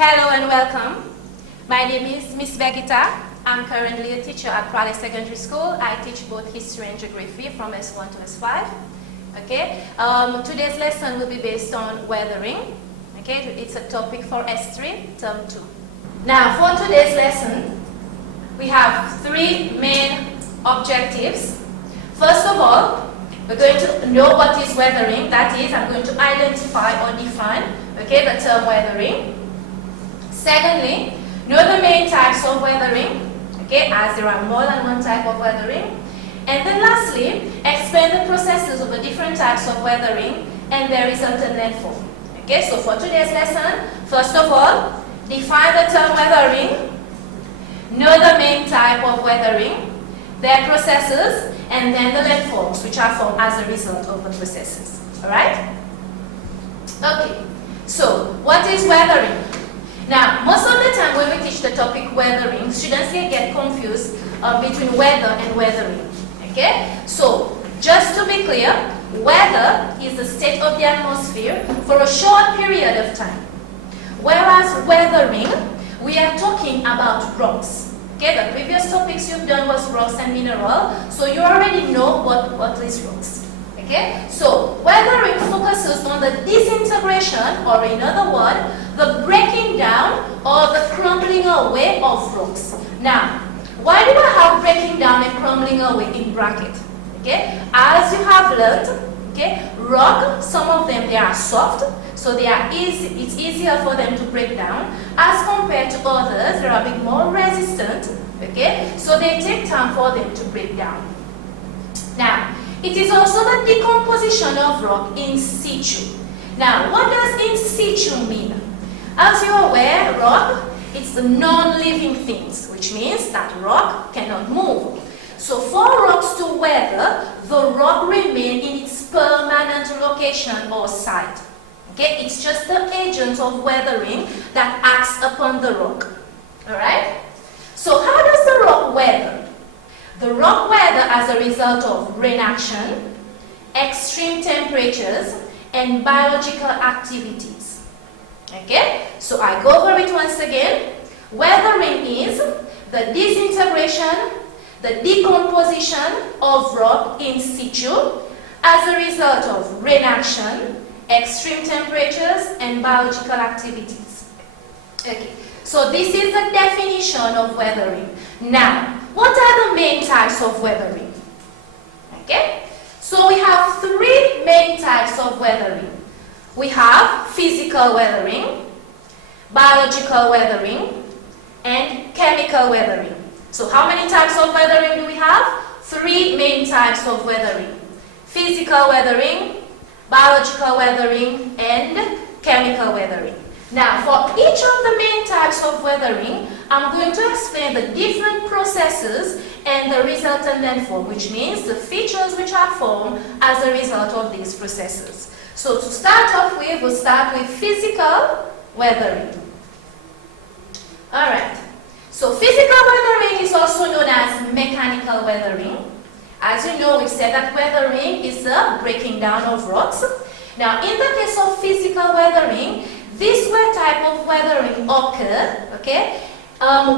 Hello and welcome. My name is Miss Beguita. I'm currently a teacher at Prale Secondary School. I teach both history and geography from S1 to S5. Okay. Today's lesson will be based on weathering. Okay. It's a topic for S3, term 2. Now, for today's lesson, we have three main objectives. First of all, we're going to know what is weathering. That is, I'm going to identify or define, okay, the term weathering. Secondly, know the main types of weathering, okay, as there are more than one type of weathering. And then lastly, explain the processes of the different types of weathering and their resultant landform. Okay, so for today's lesson, first of all, define the term weathering, know the main type of weathering, their processes, and then the landforms, which are formed as a result of the processes. Alright? Okay, so what is weathering? Now, most of the time when we teach the topic weathering, students get confused between weather and weathering. Okay? So, just to be clear, weather is the state of the atmosphere for a short period of time. Whereas weathering, we are talking about rocks. Okay? The previous topics you've done was rocks and mineral, so you already know what is rocks. Okay? So, weathering focuses on the disintegration, or in other words, the breaking down or the crumbling away of rocks. Now, why do I have breaking down and crumbling away in bracket? Okay? As you have learned, okay, rock, some of them, they are soft, so they are easy, it's easier for them to break down, as compared to others, they are a bit more resistant, okay, so they take time for them to break down. Now, it is also the decomposition of rock in situ. Now, what does in situ mean? As you are aware, rock, it's the non-living things, which means that rock cannot move. So for rocks to weather, the rock remains in its permanent location or site. Okay, it's just the agent of weathering that acts upon the rock. Alright? So how does the rock weather? The rock weather as a result of rain action, extreme temperatures, and biological activities. Okay, so I go over it once again. Weathering is the disintegration, the decomposition of rock in situ as a result of rain action, extreme temperatures, and biological activities. Okay, so this is the definition of weathering. Now, what are the main types of weathering? Okay, so we have three main types of weathering. We have physical weathering, biological weathering, and chemical weathering. So how many types of weathering do we have? Three main types of weathering. Physical weathering, biological weathering, and chemical weathering. Now, for each of the main types of weathering, I'm going to explain the different processes and the resultant landform, which means the features which are formed as a result of these processes. So to start off with, we'll start with physical weathering. Alright, so physical weathering is also known as mechanical weathering. As you know, we've said that weathering is the breaking down of rocks. Now, in the case of physical weathering, this type of weathering occurs, okay,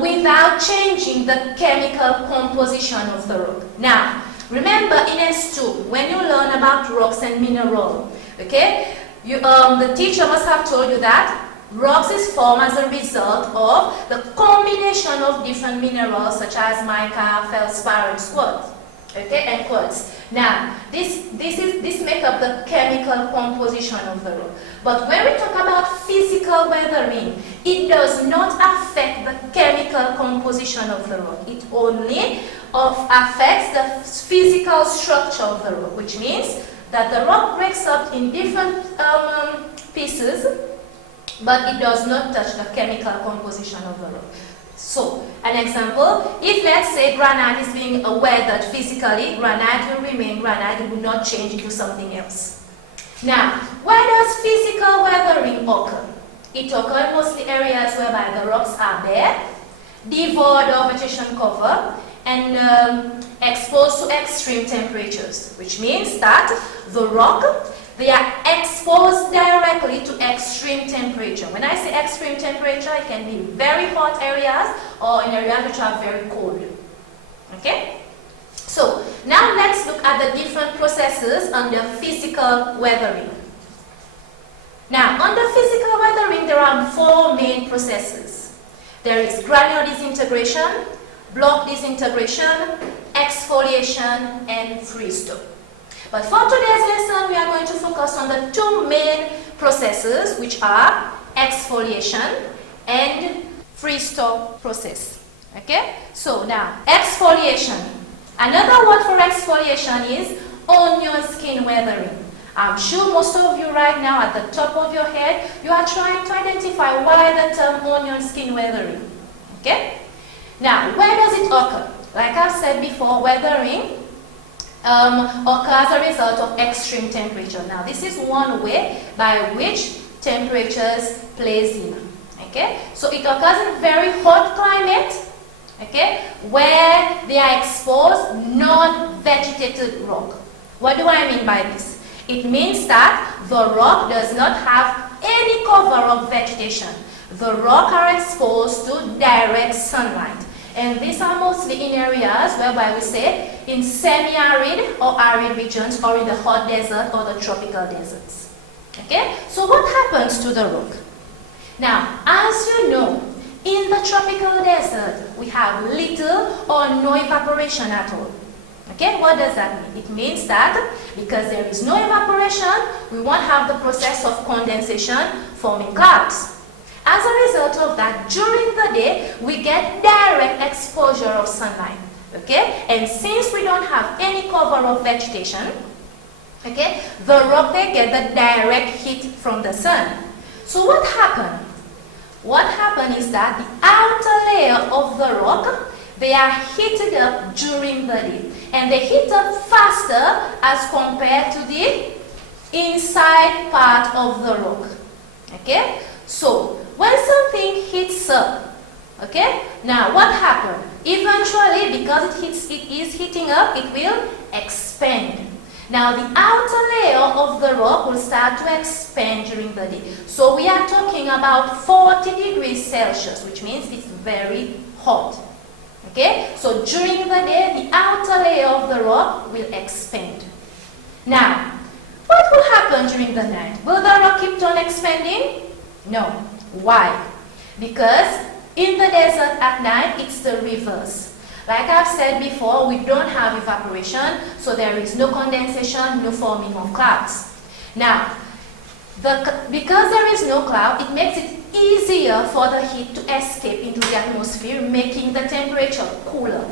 without changing the chemical composition of the rock. Now, remember in S2, when you learn about rocks and mineral, okay, the teacher must have told you that rocks is formed as a result of the combination of different minerals such as mica, feldspar, and quartz. Okay, and quartz. Now, this makes up the chemical composition of the rock. But when we talk about physical weathering, it does not affect the chemical composition of the rock. It only affects the physical structure of the rock, which means that the rock breaks up in different pieces, but it does not touch the chemical composition of the rock. So, an example, if let's say granite is being weathered physically, granite will remain granite, it will not change into something else. Now, where does physical weathering occur? It occurs mostly areas whereby the rocks are bare, devoid of vegetation cover, and exposed to extreme temperatures, which means that the rock they are exposed directly to extreme temperature. When I say extreme temperature, it can be very hot areas or in areas which are very cold. Okay? So, now let's look at the different processes under physical weathering. Now, under physical weathering, there are 4 main processes. There is granular disintegration, block disintegration, exfoliation, and freeze-thaw. But for today's lesson, we are going to focus on the 2 main processes, which are exfoliation and freeze-thaw process. Okay? So now, exfoliation. Another word for exfoliation is onion skin weathering. I'm sure most of you right now at the top of your head, you are trying to identify why the term onion skin weathering. Okay? Now, where does it occur? Like I've said before, weathering occurs as a result of extreme temperature. Now, this is one way by which temperatures plays in. Okay? So it occurs in very hot climate, okay, where they are exposed non-vegetated rock. What do I mean by this? It means that the rock does not have any cover of vegetation. The rock are exposed to direct sunlight. And these are mostly in areas whereby we say in semi-arid or arid regions or in the hot desert or the tropical deserts. Okay? So what happens to the rock? Now, as you know, in the tropical desert, we have little or no evaporation at all. Okay, what does that mean? It means that because there is no evaporation, we won't have the process of condensation forming clouds. As a result of that, during the day, we get direct exposure of sunlight. Okay, and since we don't have any cover of vegetation, okay, the rock, they get the direct heat from the sun. So what happened? What happened is that the outer layer of the rock, they are heated up during the day. And they heat up faster as compared to the inside part of the rock. Okay? So, when something heats up, okay? Now, what happened? Eventually, because it is heating up, it will expand. Now, the outer layer of the rock will start to expand during the day. So, we are talking about 40 degrees Celsius, which means it's very hot. Okay, so during the day, the outer layer of the rock will expand. Now, what will happen during the night? Will the rock keep on expanding? No. Why? Because in the desert at night, it's the reverse. Like I've said before, we don't have evaporation, so there is no condensation, no forming of clouds. Now, because there is no cloud, it makes it easier for the heat to escape into the atmosphere, making the temperature cooler.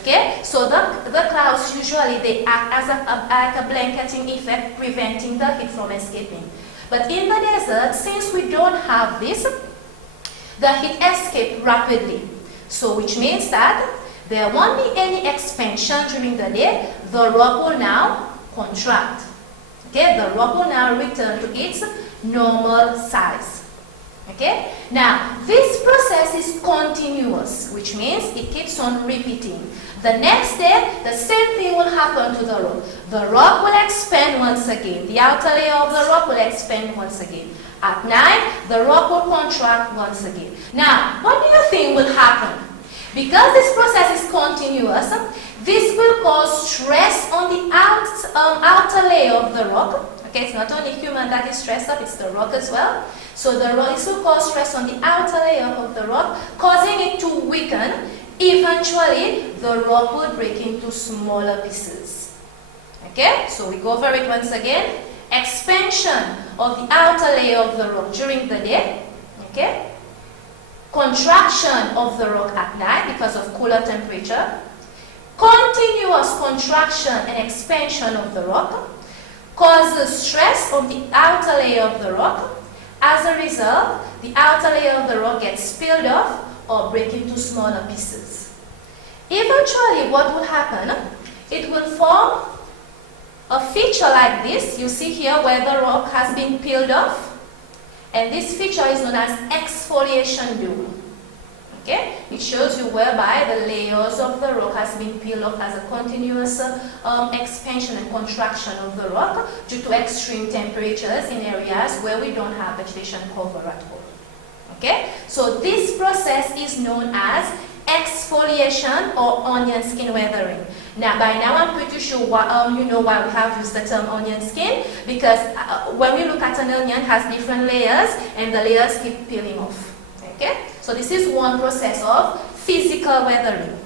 Okay? So the clouds usually they act as a blanketing effect, preventing the heat from escaping. But in the desert, since we don't have this, the heat escapes rapidly. So which means that there won't be any expansion during the day. The rock will now contract. Okay? The rock will now return to its normal size. Okay? Now, this process is continuous, which means it keeps on repeating. The next day, the same thing will happen to the rock. The rock will expand once again. The outer layer of the rock will expand once again. At night, the rock will contract once again. Now, what do you think will happen? Because this process is continuous, this will cause stress on the outer layer of the rock. Okay, it's not only human that is stressed up, it's the rock as well. So this will cause stress on the outer layer of the rock, causing it to weaken. Eventually, the rock will break into smaller pieces. Okay, so we go over it once again. Expansion of the outer layer of the rock during the day. Okay. Contraction of the rock at night because of cooler temperature. Continuous contraction and expansion of the rock causes stress on the outer layer of the rock. As a result, the outer layer of the rock gets spilled off or break into smaller pieces. Eventually, what will happen? It will form a feature like this. You see here where the rock has been peeled off. And this feature is known as exfoliation dome. Okay, it shows you whereby the layers of the rock has been peeled off as a continuous expansion and contraction of the rock due to extreme temperatures in areas where we don't have vegetation cover at all. Okay, so this process is known as exfoliation or onion skin weathering. Now, by now I'm pretty sure you know why we have used the term onion skin, because when we look at an onion, it has different layers and the layers keep peeling off. Okay, so this is one process of physical weathering.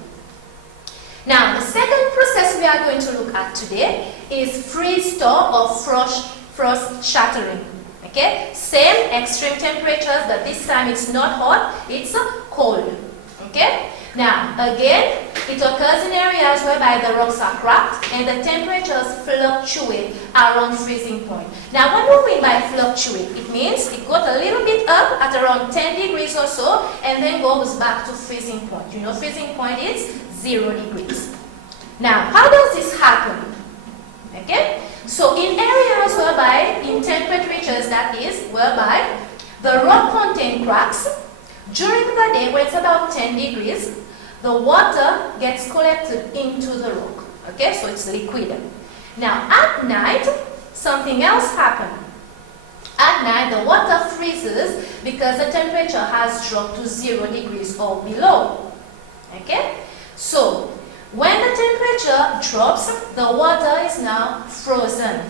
Now, the second process we are going to look at today is freeze-thaw or frost shattering. Okay, same extreme temperatures, but this time it's not hot, it's cold. Okay, now again, it occurs in areas whereby the rocks are cracked and the temperatures fluctuate around freezing point. Now, what do we mean by fluctuate? It means it goes a little bit up at around 10 degrees or so and then goes back to freezing point. You know, freezing point is 0 degrees. Now, how does this happen? Okay, so in areas whereby, in temperatures that is, whereby the rock contains cracks, during the day when it's about 10 degrees, the water gets collected into the rock. Okay, so it's liquid. Now, at night, something else happens. At night, the water freezes because the temperature has dropped to 0 degrees or below. Okay, so when the temperature drops, the water is now frozen.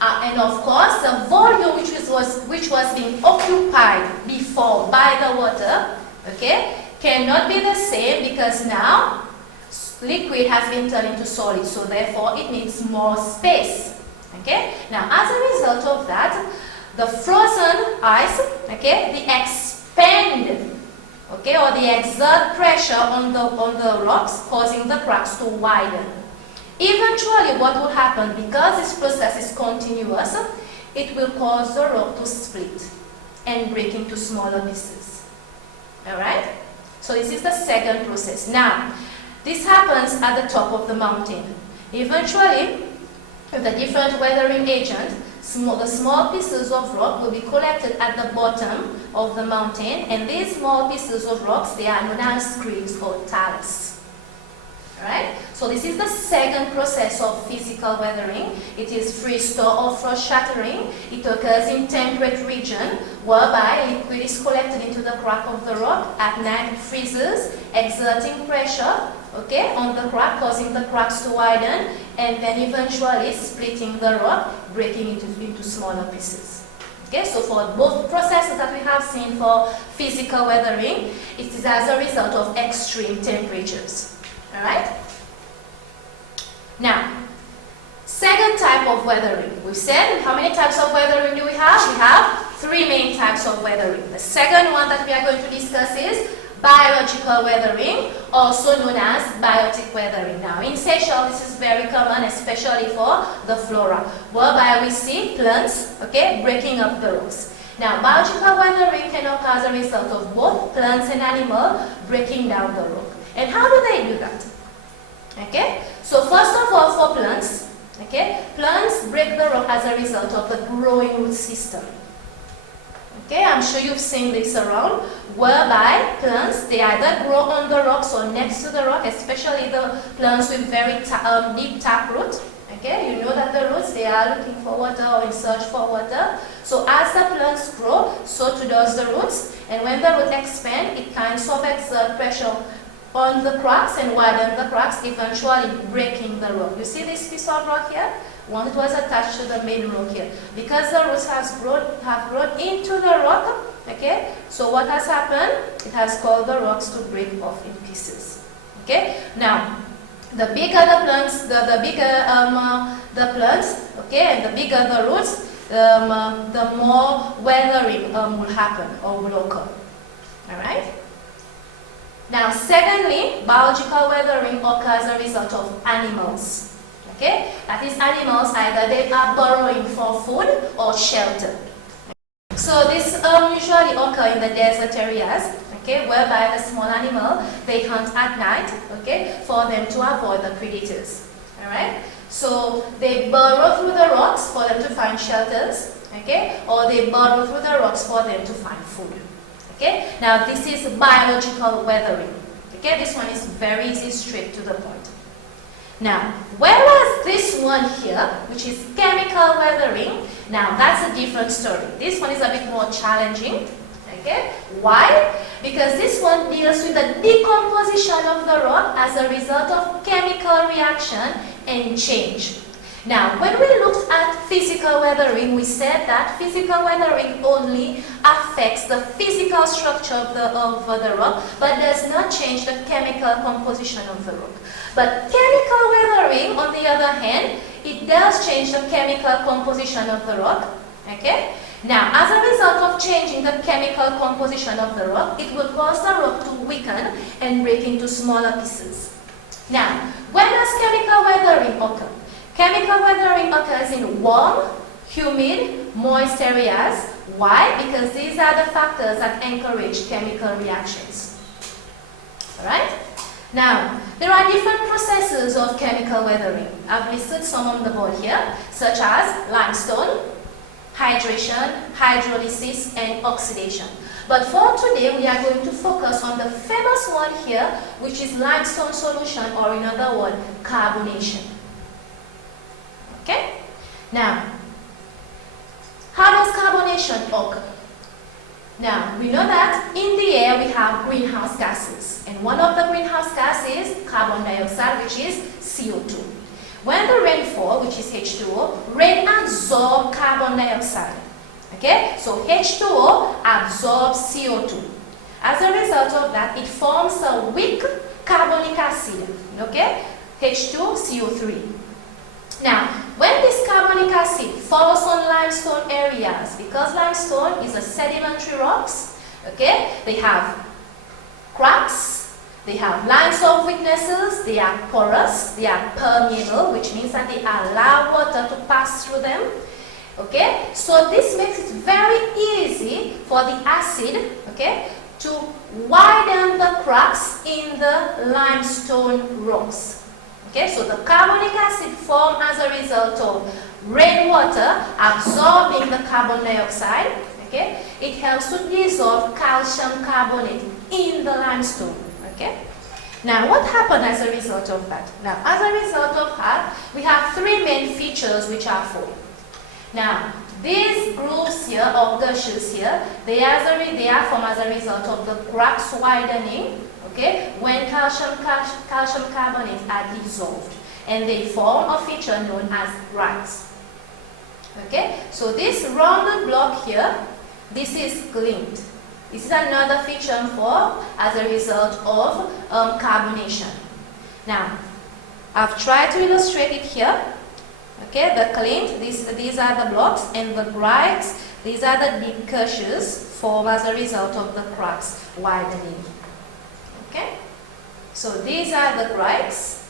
And of course, the volume which was being occupied before by the water, okay, cannot be the same because now liquid has been turned into solid, so therefore it needs more space. Okay, now as a result of that, the frozen ice, okay, they expand, okay, or they exert pressure on the rocks, causing the cracks to widen. Eventually, what will happen, because this process is continuous, it will cause the rock to split and break into smaller pieces. Alright? So this is the second process. Now, this happens at the top of the mountain. Eventually, with a different weathering agent, the small pieces of rock will be collected at the bottom of the mountain, and these small pieces of rocks, they are known as screens or talus. Alright, so this is the second process of physical weathering. It is freeze-thaw or frost shattering. It occurs in temperate region whereby liquid is collected into the crack of the rock. At night it freezes, exerting pressure, okay, on the crack, causing the cracks to widen, and then eventually splitting the rock, breaking it into smaller pieces. Okay, so for both processes that we have seen for physical weathering, it is as a result of extreme temperatures. Alright? Now, second type of weathering. We've said how many types of weathering do we have? We have 3 main types of weathering. The second one that we are going to discuss is biological weathering, also known as biotic weathering. Now, in Seychelles, this is very common, especially for the flora, whereby we see plants, okay, breaking up the rocks. Now, biological weathering can occur as a result of both plants and animals breaking down the rock. And how do they do that? Okay, so first of all, for plants, okay, plants break the rock as a result of the growing root system. Okay, I'm sure you've seen this around, whereby plants, they either grow on the rocks or next to the rock, especially the plants with very deep taproot. Okay, you know that the roots, they are looking for water or in search for water. So as the plants grow, so too does the roots. And when the root expands, it kind of exerts pressure on the cracks and widen the cracks, eventually breaking the rock. You see this piece of rock here? One, it was attached to the main rock here. Because the roots have grown into the rock, okay? So what has happened? It has caused the rocks to break off in pieces. Okay? Now, the bigger the plants, the bigger the plants, okay, and the bigger the roots, the more weathering will happen or will occur. Alright? Now, secondly, biological weathering occurs as a result of animals. Okay? That is, animals either they are burrowing for food or shelter. So this usually occurs in the desert areas, okay, whereby the small animal, they hunt at night, okay, for them to avoid the predators. Alright? So they burrow through the rocks for them to find shelters, okay, or they burrow through the rocks for them to find food. Okay, now this is biological weathering. Okay, this one is very easy, straight to the point. Now, whereas this one here, which is chemical weathering, now that's a different story. This one is a bit more challenging. Okay, why? Because this one deals with the decomposition of the rock as a result of chemical reaction and change. Now, when we looked at physical weathering, we said that physical weathering only affects the physical structure of the rock, but does not change the chemical composition of the rock. But chemical weathering, on the other hand, it does change the chemical composition of the rock. Okay? Now, as a result of changing the chemical composition of the rock, it will cause the rock to weaken and break into smaller pieces. Now, when does chemical weathering occur? Chemical weathering occurs in warm, humid, moist areas. Why? Because these are the factors that encourage chemical reactions. Alright? Now, there are different processes of chemical weathering. I've listed some on the board here, such as limestone, hydration, hydrolysis, and oxidation. But for today, we are going to focus on the famous one here, which is limestone solution, or in other words, carbonation. Okay? Now, how does carbonation occur? Now, we know that in the air we have greenhouse gases, and one of the greenhouse gases is carbon dioxide, which is CO2. When the rain falls, which is H2O, rain absorbs carbon dioxide. Okay? So H2O absorbs CO2. As a result of that, it forms a weak carbonic acid. Okay? H2CO3. Now, when this carbonic acid falls on limestone areas, because limestone is a sedimentary rocks, okay, they have cracks, they have lines of weaknesses, they are porous, they are permeable, which means that they allow water to pass through them. Okay, so this makes it very easy for the acid, okay, to widen the cracks in the limestone rocks. Okay, so the carbonic acid formed as a result of rainwater absorbing the carbon dioxide. Okay, it helps to dissolve calcium carbonate in the limestone. Okay, now what happened as a result of that? Now, as a result of that, we have three main features which are formed. Now, these grooves here, or gushes here, they are formed as a result of the cracks widening. Okay, when calcium carbonates are dissolved, and they form a feature known as grines. Okay, so this rounded block here, this is glint. This is another feature formed as a result of carbonation. Now, I've tried to illustrate it here. Okay, the glint, these are the blocks, and the grines, these are the deep gushes formed as a result of the cracks widening. Okay, so these are the grines,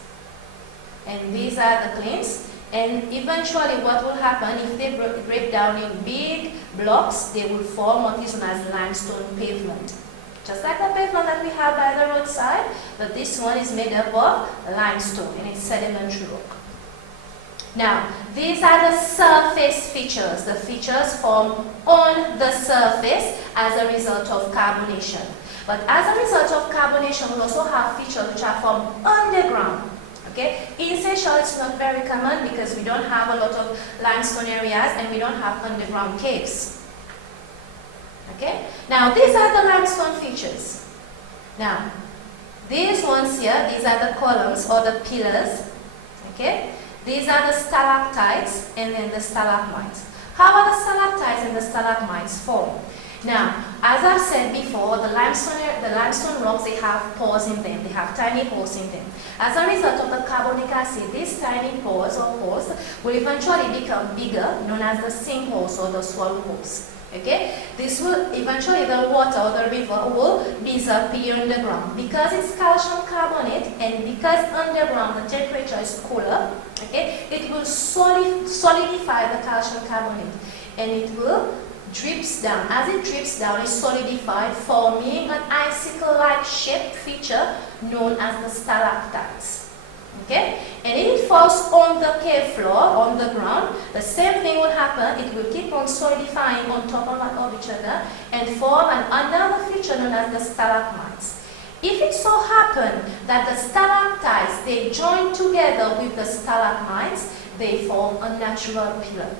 and these are the glints, and eventually what will happen if they break down in big blocks, they will form what is known as limestone pavement. Just like the pavement that we have by the roadside, but this one is made up of limestone, and it's sedimentary rock. Now, these are the surface features, the features formed on the surface as a result of carbonation. But as a result of carbonation, we also have features which are formed underground. Okay? In Seychelles, it's not very common because we don't have a lot of limestone areas and we don't have underground caves. Okay? Now, these are the limestone features. Now, these ones here, these are the columns or the pillars. Okay? These are the stalactites and then the stalagmites. How are the stalactites and the stalagmites formed? Now, as I've said before, the limestone rocks, they have pores in them. They have tiny holes in them. As a result of the carbonic acid, these tiny pores or holes will eventually become bigger, known as the sinkholes or the swallow holes. Okay? This will eventually, the water or the river will disappear underground. Because it's calcium carbonate and because underground the temperature is cooler, okay, it will solidify the calcium carbonate and it will drips down. As it drips down, it's solidified, forming an icicle-like shaped feature known as the stalactites. Okay? And if it falls on the cave floor, on the ground, the same thing will happen. It will keep on solidifying on top of each other and form another feature known as the stalagmites. If it so happens that the stalactites, they join together with the stalagmites, they form a natural pillar.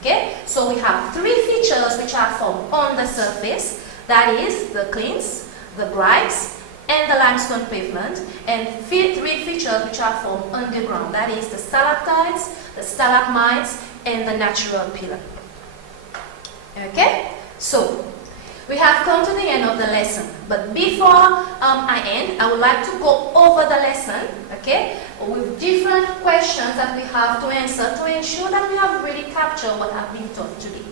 Okay? So we have three features which are formed on the surface. That is the cliffs, the grikes, and the limestone pavement, and three features which are formed underground. That is the stalactites, the stalagmites, and the natural pillar. Okay? So, we have come to the end of the lesson. But before I end, I would like to go over the lesson, okay, with different questions that we have to answer to ensure that we have really captured what I've been taught today.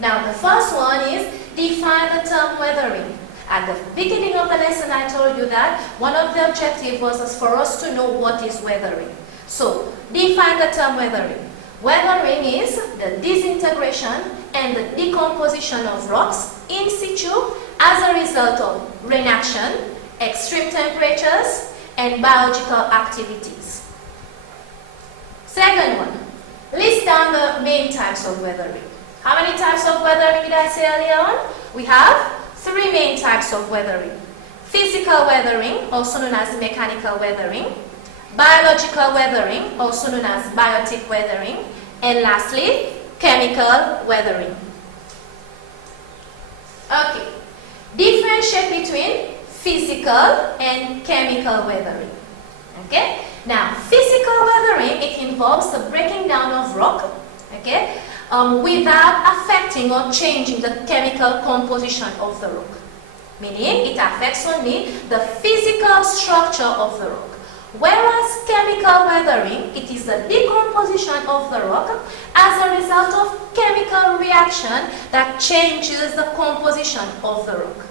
Now, the first one is define the term weathering. At the beginning of the lesson, I told you that one of the objectives was for us to know what is weathering. So, define the term weathering. Weathering is the disintegration and the decomposition of rocks in situ as a result of rain action, extreme temperatures, and biological activities. Second one, list down the main types of weathering. How many types of weathering did I say earlier on? We have three main types of weathering. Physical weathering, also known as mechanical weathering. Biological weathering, also known as biotic weathering. And lastly, chemical weathering. Okay. Differentiate between physical and chemical weathering. Okay? Now, physical weathering, it involves the breaking down of rock, okay, without affecting or changing the chemical composition of the rock. Meaning, it affects only the physical structure of the rock. Whereas chemical weathering, it is the decomposition of the rock as a result of chemical reaction that changes the composition of the rock.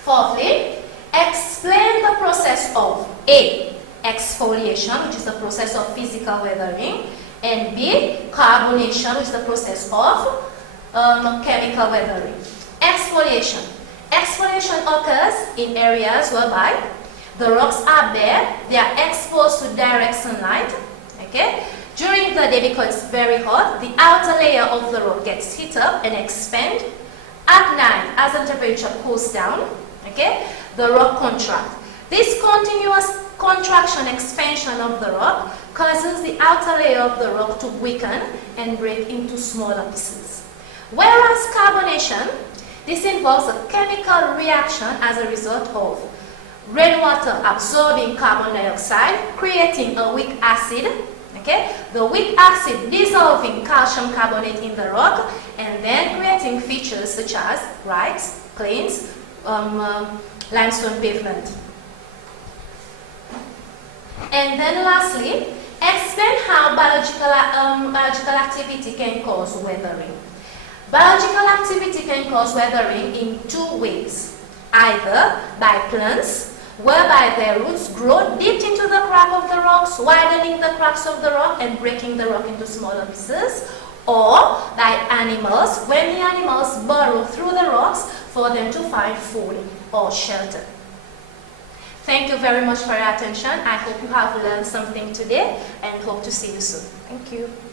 Fourthly, explain the process of A, exfoliation, which is the process of physical weathering, and B, carbonation, which is the process of chemical weathering. Exfoliation. Exfoliation occurs in areas whereby the rocks are bare, they are exposed to direct sunlight, okay? During the day, because it's very hot, the outer layer of the rock gets heated up and expand. At night, as the temperature cools down, okay, the rock contracts. This continuous contraction, expansion of the rock causes the outer layer of the rock to weaken and break into smaller pieces. Whereas carbonation, this involves a chemical reaction as a result of rainwater absorbing carbon dioxide, creating a weak acid, okay? The weak acid dissolving calcium carbonate in the rock and then creating features such as grikes, clays, limestone pavement. And then lastly, explain how biological activity can cause weathering. Biological activity can cause weathering in two ways. Either by plants, whereby their roots grow deep into the crack of the rocks, widening the cracks of the rock and breaking the rock into smaller pieces, or by animals, when the animals burrow through the rocks for them to find food or shelter. Thank you very much for your attention. I hope you have learned something today and hope to see you soon. Thank you.